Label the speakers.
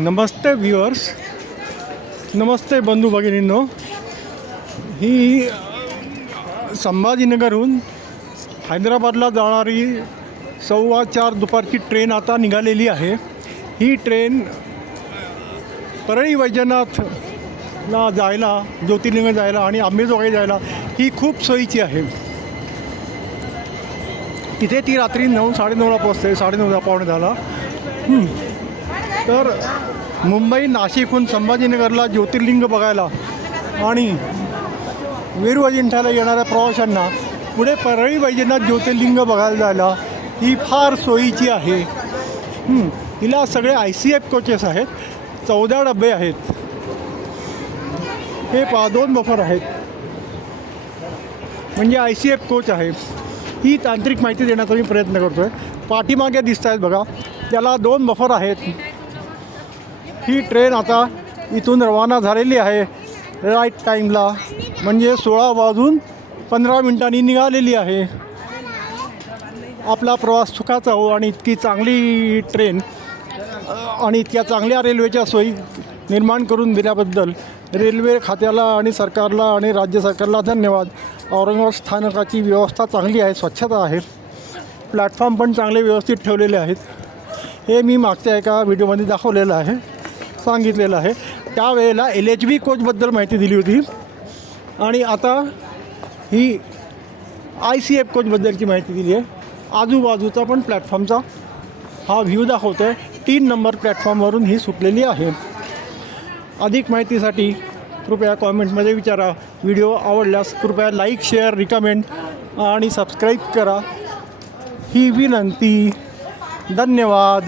Speaker 1: नमस्ते viewers नमस्ते बंधू भगिनींनो. ही संभाजीनगरहून हैदराबादला जाणारी सव्वा चार दुपारची ट्रेन आता निघालेली आहे. ही ट्रेन परळी वैजनाथला जायला ज्योतिर्लिंग जायला आणि आंबेजोगाई जायला ही खूप सोयीची आहे. तिथे ती रात्री नऊ साडेनऊला पोचते साडेनऊला पावणे झाला तर मुंबई नाशिकहून संभाजीनगरला ज्योतिर्लिंग बघायला आणि वेरू अजिंठ्याला येणाऱ्या प्रवाशांना पुढे परळी वैजनाथ ज्योतिर्लिंग बघायला जायला ही फार सोयीची आहे. हिला सगळे आय सी एफ कोचेस आहेत. चौदा डबे आहेत. हे पहा दोन बफर आहेत. म्हणजे आय सी एफ कोच आहे. ही तांत्रिक माहिती देण्याचा मी प्रयत्न करतो आहे पाठीमागे दिसत आहेत बघा. त्याला दोन बफर आहेत. ही ट्रेन आता इथून रवाना झालेली आहे. राईट टाईमला म्हणजे सोळा वाजून पंधरा मिनिटांनी निघालेली आहे. आपला प्रवास सुखाचा हो आणि इतकी चांगली ट्रेन आणि इतक्या चांगल्या रेल्वेच्या सोयी निर्माण करून दिल्याबद्दल रेल्वे खात्याला आणि सरकारला आणि राज्य सरकारला धन्यवाद. औरंगाबाद स्थानकाची व्यवस्था चांगली आहे स्वच्छता आहे. प्लॅटफॉर्म पण चांगले व्यवस्थित ठेवलेले आहेत. हे मी मागच्या एका व्हिडिओमध्ये दाखवलेलं आहे. सांगितलेलं आहे. त्यावेळेला एल एच बी कोचबद्दल माहिती दिली होती. आणि आता ही आय सी एफ कोचबद्दलची माहिती दिली आहे. आजूबाजूचा पण प्लॅटफॉर्मचा हा व्ह्यू दाखवतो आहे तीन नंबर प्लॅटफॉर्मवरून ही सुटलेली आहे. अधिक माहितीसाठी कृपया कॉमेंटमध्ये विचारा. व्हिडिओ आवडल्यास कृपया लाईक शेअर रिकमेंड आणि सबस्क्राईब करा. ही विनंती. धन्यवाद.